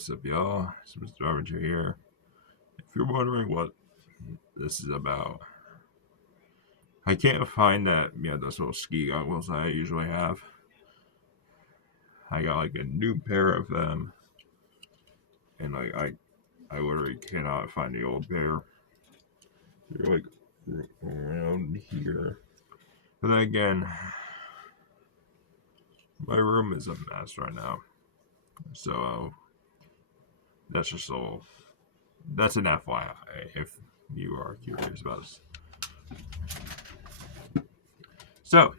what's up, y'all? It's Mr. Arbinger here. If you're wondering what this is about, I can't find those little ski goggles I usually have. I got like a new pair of them, and I literally cannot find the old pair. They're like around here. But then again, my room is a mess right now. So that's just all. That's an FYI if you are curious about this. So,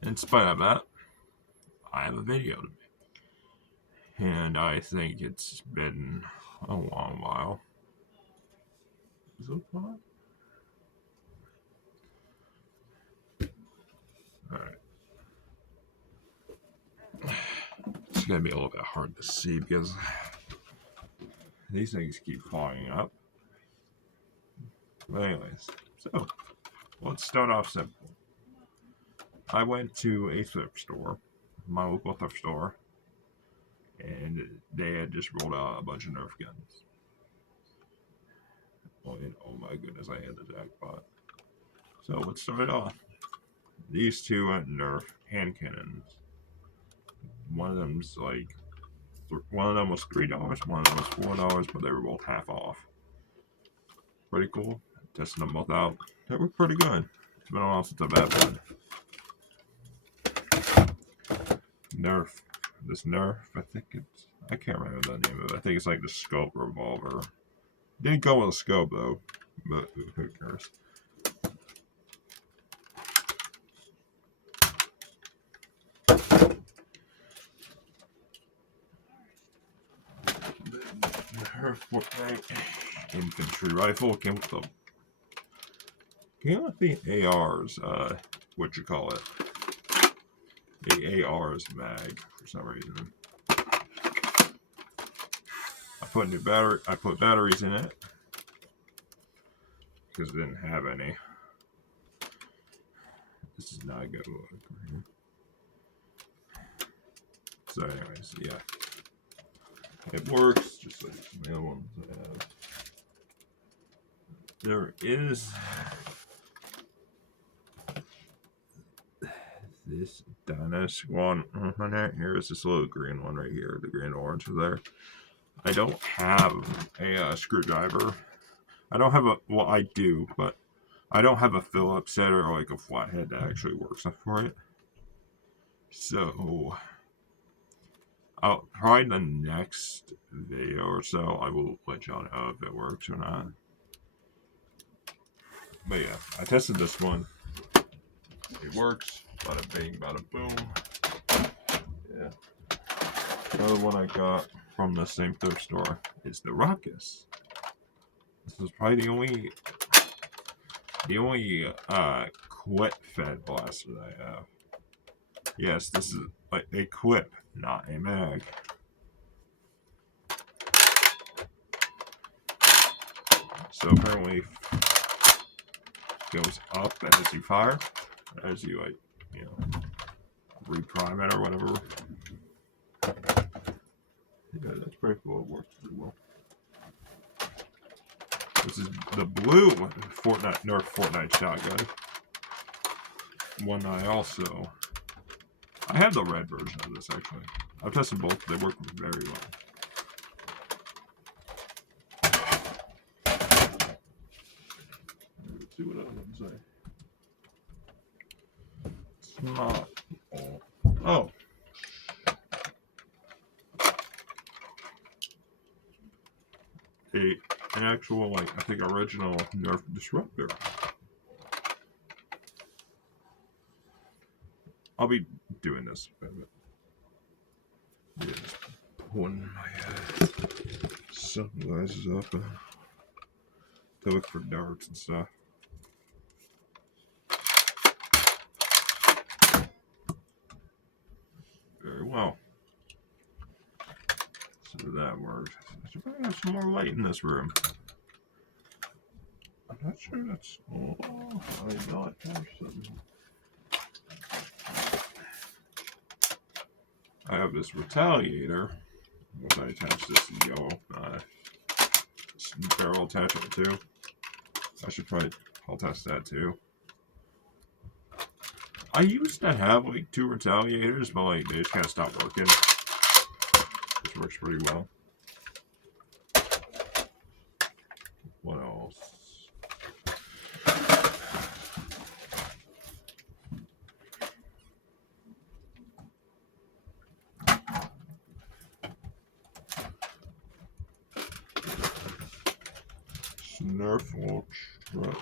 in spite of that, I have a video to make. And I think it's been a long while. Is it fine? Alright. It's gonna be a little bit hard to see because these things keep flying up. But anyways, so let's start off simple. I went to a thrift store, my local thrift store, and they had just rolled out a bunch of Nerf guns. Oh my goodness, I had the jackpot. So let's start it off. These two Nerf hand cannons. One of them was $3, one of them was $4, but they were both half off. Pretty cool. Testing them both out. They were pretty good. It's been a while since I've had one. Nerf. This Nerf, I can't remember the name of it. I think it's like the scope revolver. Didn't go with a scope though, but who cares? Nerf infantry rifle came with the ARs, what you call it? The AR's mag for some reason. I put batteries in it because it didn't have any. This is not a good look. So anyways, yeah. It works just like the other ones I have. There is this Dynasty one on there. Here's this little green one right here, the green orange there. I don't have a screwdriver. I don't have I do, but I don't have a Phillips head or like a flathead that actually works for it. So, I'll probably in the next video or so, I will let y'all know if it works or not. But yeah, I tested this one. It works. Bada bing, bada boom. Yeah. Another one I got from the same thrift store is the Ruckus. This is probably the only clip fed blaster that I have. Yes, this is like a clip, not a mag. So apparently goes up as you fire, as you reprime it or whatever. Yeah, that's pretty cool. It works pretty well. This is the blue Nerf Fortnite shotgun. One I have the red version of this actually. I've tested both. They work very well. Let's see what other ones say. It's not. Oh. An actual, I think, original Nerf disruptor. I'll be doing this. Yeah, just pulling my sunglasses up to look for darts and stuff. Very well. So that worked. I should probably have some more light in this room. I'm not sure that's. Oh, I not have something. I have this retaliator once I attach this yellow barrel attachment too. I'll test that too. I used to have like 2 retaliators, but like they just kind of stopped working. Which works pretty well. What else? Nerf Ultra.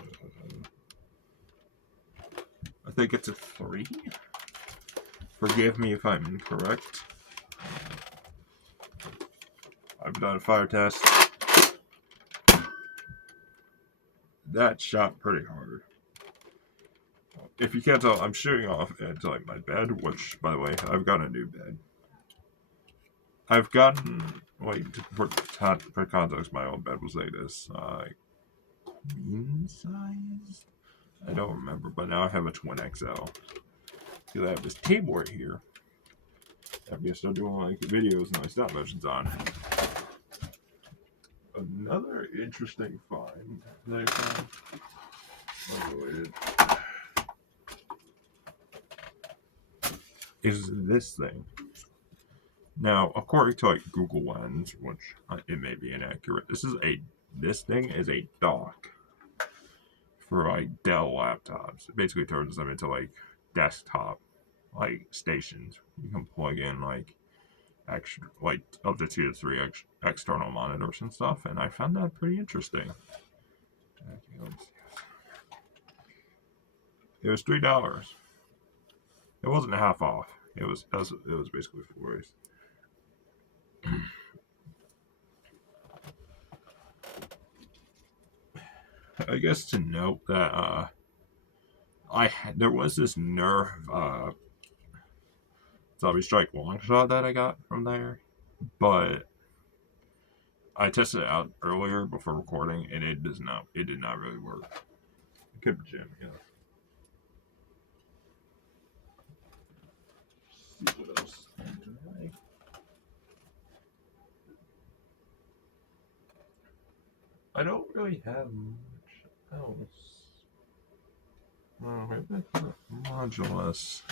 I think it's a 3. Forgive me if I'm incorrect. I've done a fire test. That shot pretty hard. If you can't tell, I'm shooting off into like my bed, which, by the way, I've got a new bed. I've gotten, like, for context, my old bed was like this, queen size? I don't remember, but now I have a twin XL. See, I have this table right here. After I start doing like videos and like stop motions on. Another interesting find that I found unrelated is this thing. Now, according to like Google Lens, which it may be inaccurate, this thing is a dock for like Dell laptops. It basically turns them into like desktop like stations. You can plug in like extra, like up to 2 to 3 external monitors and stuff, and I found that pretty interesting. It was $3. It wasn't half off. It was basically full price. I guess to note that there was this Nerf Zombie Strike long shot that I got from there, but I tested it out earlier before recording, and it did not really work. It could be jamming up. See what else. I don't really have much else. Oh, maybe it's modulus.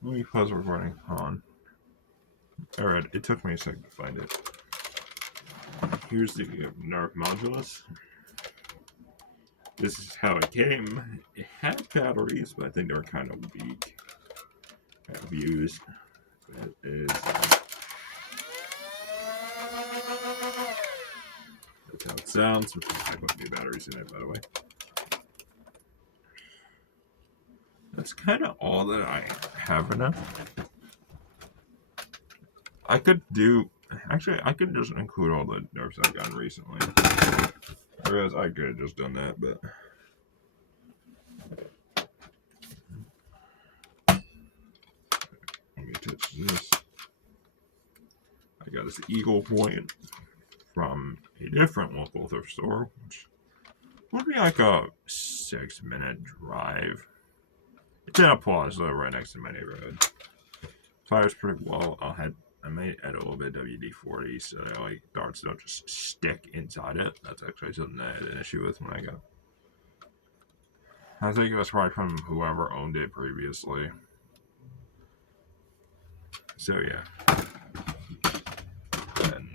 Let me pause recording on. Alright, it took me a second to find it. Here's the Nerf modulus. This is how it came. It had batteries, but I think they were kind of weak. Kind of used. It is. That's how it sounds. I put new batteries in it, by the way. That's kind of all that I have in it. I could just include all the Nerfs I've gotten recently. I realize I could have just done that, but let me touch this. I got this Eagle Point from a different local thrift store, which would be like a 6-minute drive. It's in a plaza right next to my neighborhood. Fires pretty well. I might add a little bit of WD-40 so that like darts don't just stick inside it. That's actually something I had an issue with when I got. I think it was probably from whoever owned it previously. So yeah. And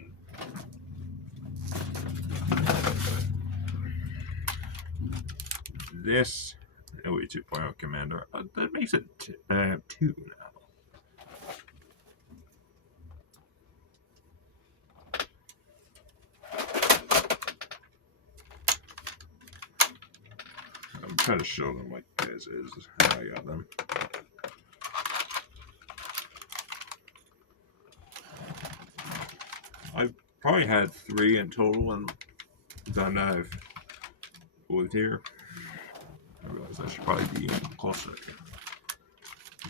this Elite 2.0 Commander, that makes it 2 now. I'm trying to show them like this is how I got them. I've probably had 3 in total and done I've lived here. I realize I should probably be closer.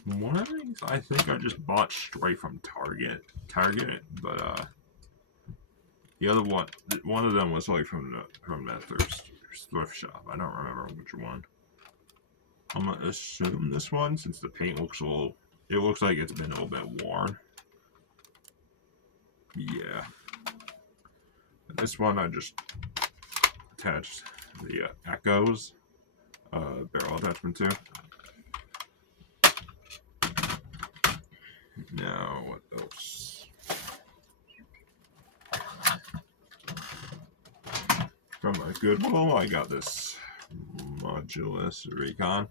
One of the things I think I just bought straight from Target, but the other one of them was like from that thrift shop. I don't remember which one. I'm gonna assume this one since the paint looks a little It looks like it's been a little bit worn. Yeah. And this one I just attached the echoes barrel attachment to. Now, what else? From my Goodwill, I got this modulus recon.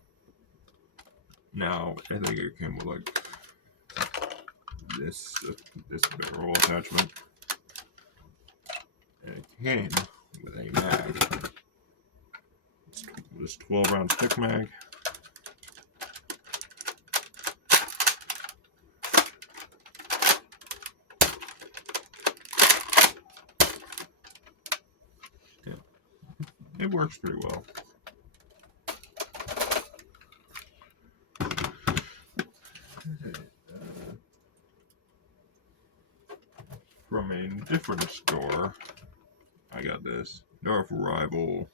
Now, I think it came with like this barrel attachment, and it came with a mag. It's this 12-round stick mag. Yeah, it works pretty well. From a different store, I got this Nerf Rival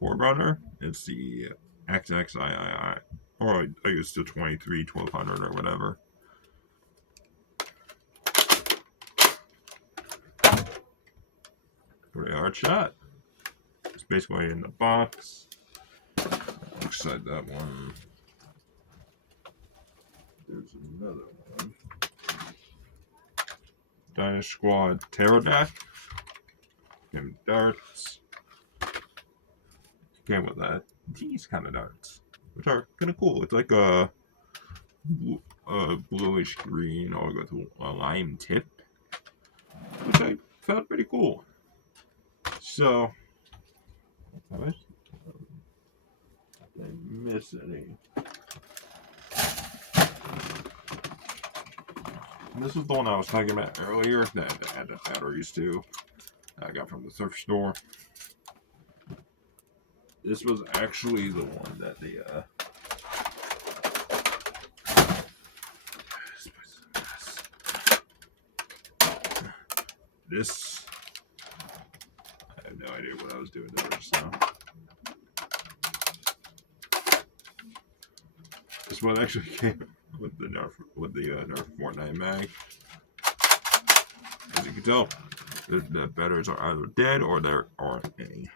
4-runner. It's the XXIII, or I guess the 23 1200 or whatever. Pretty hard shot. It's basically in the box. Alongside that one, there's another one. Dino Squad Pterodactyl. Came darts. Came with that. These kind of darts, which are kind of cool. It's like a bluish green or with a lime tip, which I found pretty cool. So, did I miss any? This is the one I was talking about earlier that had the batteries too. I got from the thrift store. This was actually the one that the this, I have no idea what I was doing there just now. This one actually came with the Nerf Fortnite mag. As you can tell, the batteries are either dead or there aren't any.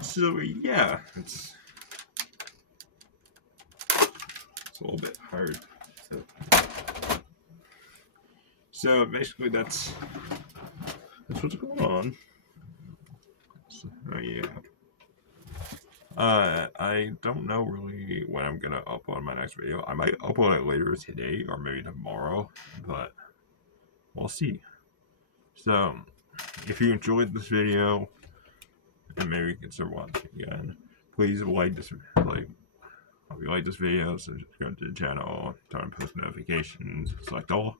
So yeah, it's a little bit hard to. So basically, that's what's going on. So, yeah. I don't know really when I'm gonna upload my next video. I might upload it later today or maybe tomorrow, but we'll see. So, if you enjoyed this video, and maybe consider watching again, please like this. If you like this video, subscribe to the channel, turn on post notifications, select all.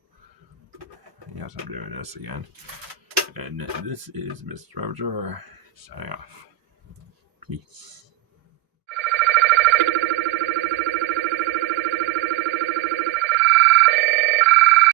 Yes, I'm doing this again. And this is Mr. Roger signing off. Peace.